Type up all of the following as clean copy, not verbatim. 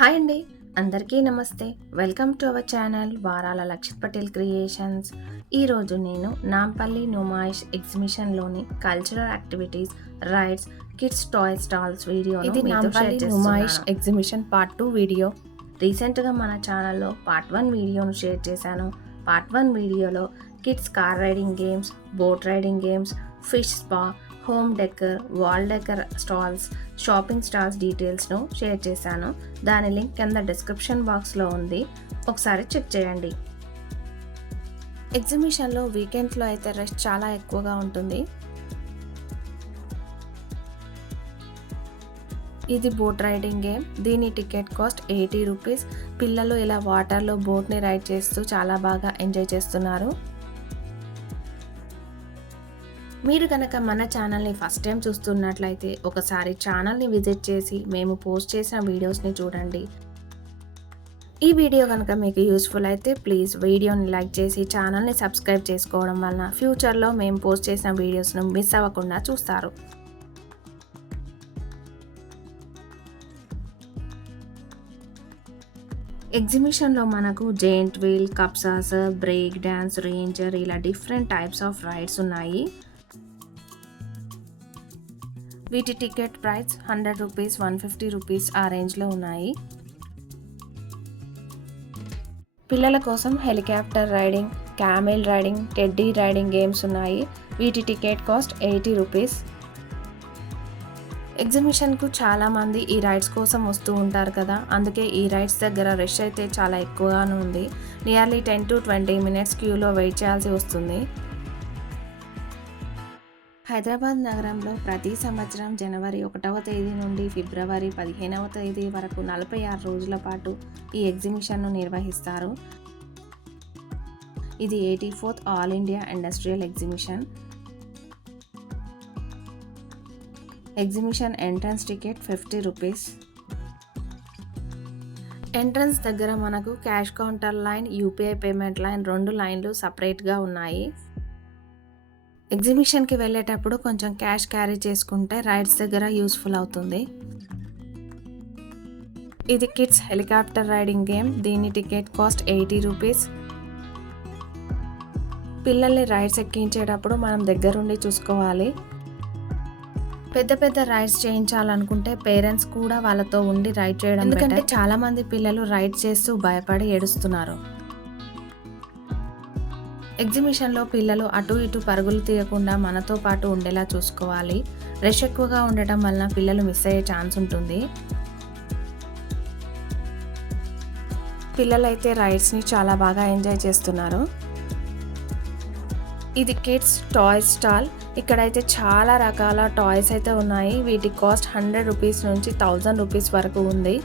Hi అండి, అందరికీ నమస్తే. వెల్కమ్ టు అవర్ ఛానల్ వారాల లక్షిత్ పటేల్ క్రియేషన్స్. ఈరోజు నేను నాంపల్లి నుమాయిష్ ఎగ్జిబిషన్లోని cultural activities, rides, kids toy stalls video. ఇది Nampally Numaish exhibition part 2 video. రీసెంట్గా మన ఛానల్లో పార్ట్ 1 వీడియోను షేర్ చేశాను. పార్ట్ 1 వీడియోలో kids car riding games, boat riding games, fish spa, home decor, wall decor stalls, shopping stalls డీటెయిల్స్ను షేర్ చేశాను. దాని లింక్ కింద డిస్క్రిప్షన్ బాక్స్లో ఉంది, ఒకసారి చెక్ చేయండి. ఎగ్జిబిషన్లో వీకెండ్స్లో అయితే రష్ చాలా ఎక్కువగా ఉంటుంది. ఇది బోట్ రైడింగ్ గేమ్. దీని టికెట్ కాస్ట్ 80 రూపీస్. పిల్లలు ఇలా వాటర్లో బోట్ని రైడ్ చేస్తూ చాలా బాగా ఎంజాయ్ చేస్తున్నారు. మీరు కనుక మన ఛానల్ని ఫస్ట్ టైం చూస్తున్నట్లయితే ఒకసారి ఛానల్ని విజిట్ చేసి మేము పోస్ట్ చేసిన వీడియోస్ని చూడండి. ఈ వీడియో కనుక మీకు యూస్ఫుల్ అయితే ప్లీజ్ వీడియోని లైక్ చేసి ఛానల్ని సబ్స్క్రైబ్ చేసుకోవడం వలన ఫ్యూచర్లో మేము పోస్ట్ చేసిన వీడియోస్ను మిస్ అవ్వకుండా చూస్తారు. ఎగ్జిబిషన్లో మనకు జెయింట్ వీల్, కప్సాస్, బ్రేక్ డ్యాన్స్, రేంజర్ ఇలా డిఫరెంట్ టైప్స్ ఆఫ్ రైడ్స్ ఉన్నాయి. వీటి టికెట్ ప్రైస్ 100 రూపీస్, 150 రూపీస్ ఆ రేంజ్లో ఉన్నాయి. పిల్లల కోసం helicopter riding, camel riding, teddy riding games ఉన్నాయి. వీటి టికెట్ కాస్ట్ 80 రూపీస్. ఎగ్జిబిషన్కు చాలామంది ఈ రైడ్స్ కోసం వస్తూ ఉంటారు కదా, అందుకే ఈ రైడ్స్ దగ్గర రష్ అయితే చాలా ఎక్కువగానే ఉంది. నియర్లీ 10 to 20 మినిట్స్ క్యూలో వెయిట్ చేయాల్సి వస్తుంది. హైదరాబాద్ నగరంలో ప్రతి సంవత్సరం జనవరి 1వ తేదీ నుండి ఫిబ్రవరి 15వ తేదీ వరకు 46 రోజుల పాటు ఈ ఎగ్జిబిషన్ను నిర్వహిస్తారు. ఇది 84th all India industrial exhibition. Exhibition entrance ticket 50 rupees. Entrance దగ్గర మనకు cash counter line, UPI payment line 2 లైన్లు సపరేట్గా ఉన్నాయి. ఎగ్జిబిషన్కి వెళ్ళేటప్పుడు కొంచెం క్యాష్ క్యారీ చేసుకుంటే రైడ్స్ దగ్గర యూస్ఫుల్ అవుతుంది. ఇది కిడ్స్ హెలికాప్టర్ రైడింగ్ గేమ్. దీని టికెట్ కాస్ట్ 80 రూపీస్. పిల్లల్ని రైడ్స్ ఎక్కించేటప్పుడు మనం దగ్గరుండి చూసుకోవాలి. పెద్ద పెద్ద రైడ్స్ చేయించాలనుకుంటే పేరెంట్స్ కూడా వాళ్ళతో ఉండి రైడ్ చేయడం, ఎందుకంటే చాలా మంది పిల్లలు రైడ్ చేస్తూ భయపడి ఏడుస్తున్నారు. ఎగ్జిబిషన్లో పిల్లలు అటు ఇటు పరుగులు తీయకుండా మనతో పాటు ఉండేలా చూసుకోవాలి. రష్ ఎక్కువగా ఉండటం వలన పిల్లలు మిస్ అయ్యే ఛాన్స్ ఉంటుంది. పిల్లలైతే రైడ్స్ని చాలా బాగా ఎంజాయ్ చేస్తున్నారు. ఇది కిడ్స్ టాయ్ స్టాల్. ఇక్కడైతే చాలా రకాల టాయ్స్ అయితే ఉన్నాయి. వీటి కాస్ట్ 100 రూపీస్ నుంచి 1000 రూపీస్ వరకు ఉంది.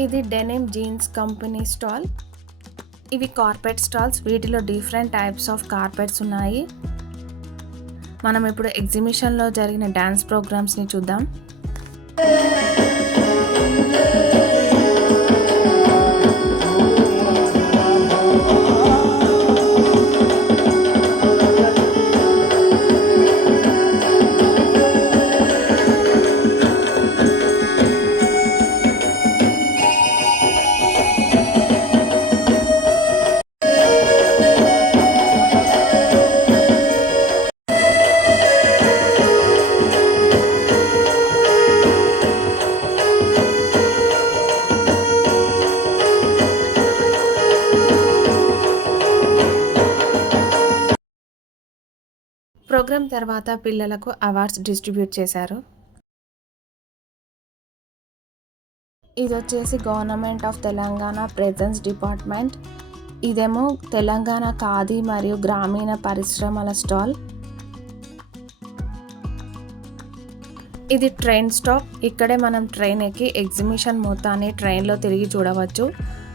ఇది డెనిమ్ జీన్స్ కంపెనీ స్టాల్. ఇవి కార్పెట్ స్టాల్స్. వీటిలో డిఫరెంట్ టైప్స్ ఆఫ్ కార్పెట్స్ ఉన్నాయి. మనం ఇప్పుడు ఎగ్జిబిషన్లో జరిగిన డ్యాన్స్ ప్రోగ్రామ్స్ని చూద్దాం. ప్రోగ్రామ్ తర్వాత పిల్లలకు అవార్డ్స్ డిస్ట్రిబ్యూట్ చేశారు. ఇది వచ్చేసి government of Telangana presence department. ఇదేమో తెలంగాణ ఖాదీ మరియు గ్రామీణ పరిశ్రమల స్టాల్. ఇది ట్రైన్ స్టాప్. ఇక్కడే మనం ట్రైన్ ఎక్కి ఎగ్జిబిషన్ మొత్తాన్ని ట్రైన్లో తిరిగి చూడవచ్చు.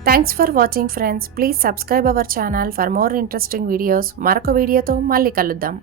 Thanks for watching friends. Please subscribe our channel for more interesting videos. మరొక వీడియోతో మళ్ళీ కలుద్దాం.